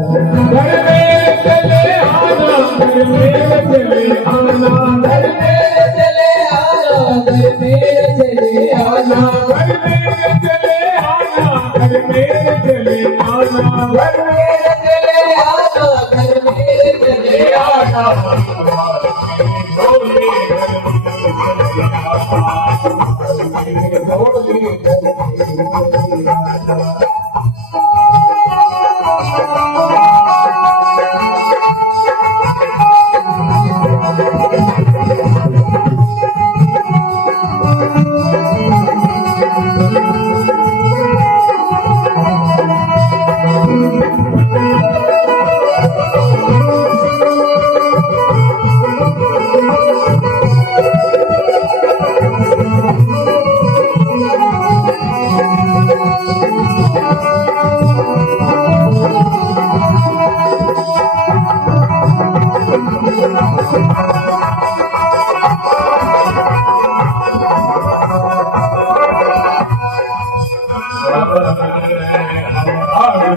घर में चले आना, घर में चले आना, घर में चले आना, घर में चले आना, घर में चले आना, घर में चले आना, घर में चले आना, घर में चले आना।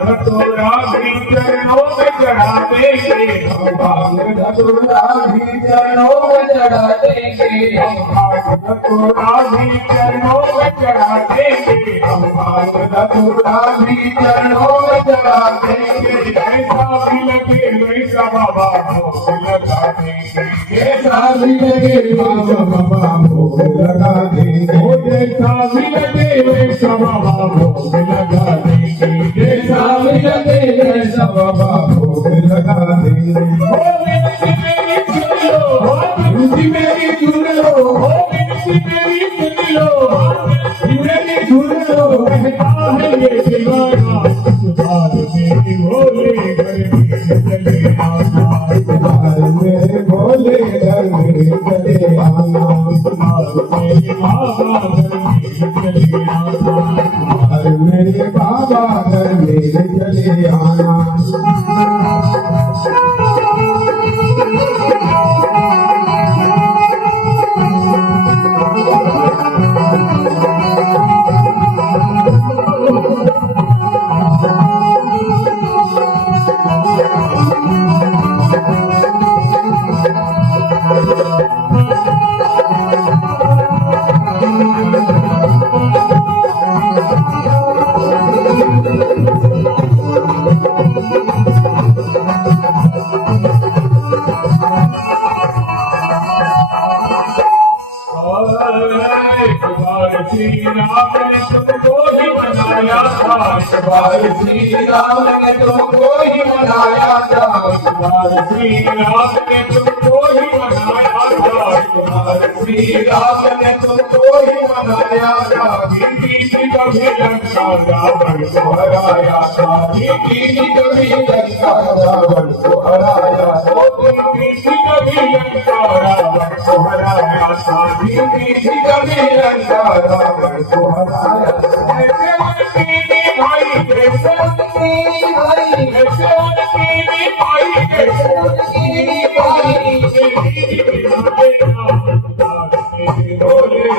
धतूरा भी चरणों में चढ़ा देंगे, धतूरा भी चरणों में चढ़ा देंगे, धतूरा भी चरणों में चढ़ा देंगे, धतूरा भी चरणों में चढ़ा देंगे। ऐसा भी लगे वैसा बाबा भोग लगा देंगे, जैसा भी लगे वैसा बाबा भोग लगा देंगे, जैसा भी लगे वैसा बाबा भोग लगा देंगे, जैसा भी लगे वैसा बाबा भोग लगा देंगे। विनती मेरी सुन लो, विनती मेरी सुन लो, विनती मेरी सुन लो, मेरी सुन लो। कहता है ये दीवाना, सुधार मेरे भोले घर में चले आना, सुधार मेरे भोले घर में चले आना, सुधार मेरे बाबा घर में चले आना, सुधार मेरे बाबा घर में चले आना। श्री राम ने तुमको ही बनाया था, श्री राम ने तुमको ही बनाया था, श्री राम ने तुमको ही बनाया था, श्री राम ने तुमको ही बनाया था। कभी लंका रावण को हराया था, कभी लंका रावण को हराया था, कभी लंका रावण को हराया था, कभी लंका रावण को हराया था। ऐसे उनकी भाई, ऐसे उनकी भाई, ऐसे उनकी भाई, ऐसे उनकी भाई, भोले भोले